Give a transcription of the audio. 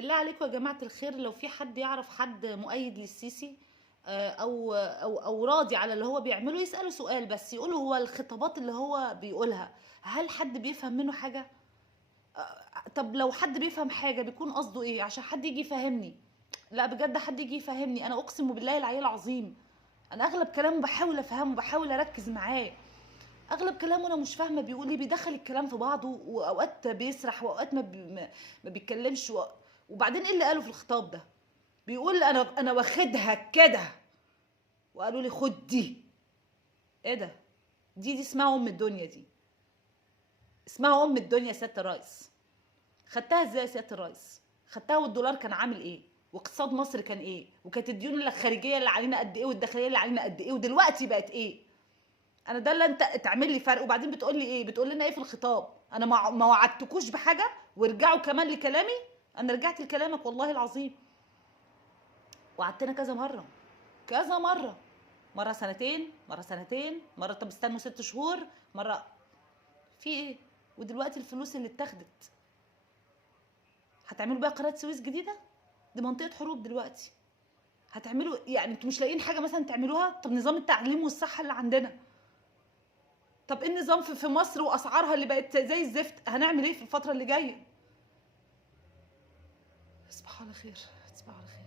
بالله عليكم يا جماعة الخير، لو في حد يعرف حد مؤيد للسيسي او راضي على اللي هو بيعمله، يسأله سؤال بس، يقوله هو الخطابات اللي هو بيقولها هل حد بيفهم منه حاجة؟ طب لو حد بيفهم حاجة بيكون قصده ايه عشان حد يجي يفهمني؟ لا بجد حد يجي يفهمني، انا اقسم بالله العلي العظيم انا اغلب كلامه بحاول افهمه، بحاول اركز معاه. اغلب كلامه انا مش فاهمه بيقول ايه، بيدخل الكلام في بعضه واوقات بيسرح واوقات ما بيتكلمش وبعدين ايه اللي قاله في الخطاب ده؟ بيقول انا واخدها كده، وقالوا لي خد دي. ايه ده؟ دي اسمها ام الدنيا دي، اسمها ام الدنيا يا سياده الرئيس. خدتها ازاي يا سياده الرئيس؟ خدتها والدولار كان عامل ايه، واقتصاد مصر كان ايه، وكانت الديون الخارجيه اللي علينا قد ايه والداخليه اللي علينا قد ايه، ودلوقتي بقت ايه؟ انا ده اللي انت تعمل لي فرق، وبعدين بتقول لي ايه؟ بتقول لنا ايه في الخطاب؟ انا ما وعدتكوش بحاجه وارجعوا كمان لكلامي. انا رجعت لكلامك والله العظيم، وعدتنا كذا مره، كذا مره، مره سنتين، مره سنتين، مره طب استنوا 6 شهور، مره. في ايه؟ ودلوقتي الفلوس اللي اتاخدت هتعملوا بيها قناه سويس جديده؟ دي منطقه حروب دلوقتي. هتعملوا يعني انتوا مش لاقيين حاجه مثلا تعملوها؟ طب نظام التعليم والصحه اللي عندنا، طب ايه النظام في مصر واسعارها اللي بقت زي الزفت؟ هنعمل ايه في الفتره اللي جايه؟ تصبحوا على خير، تصبحوا على خير.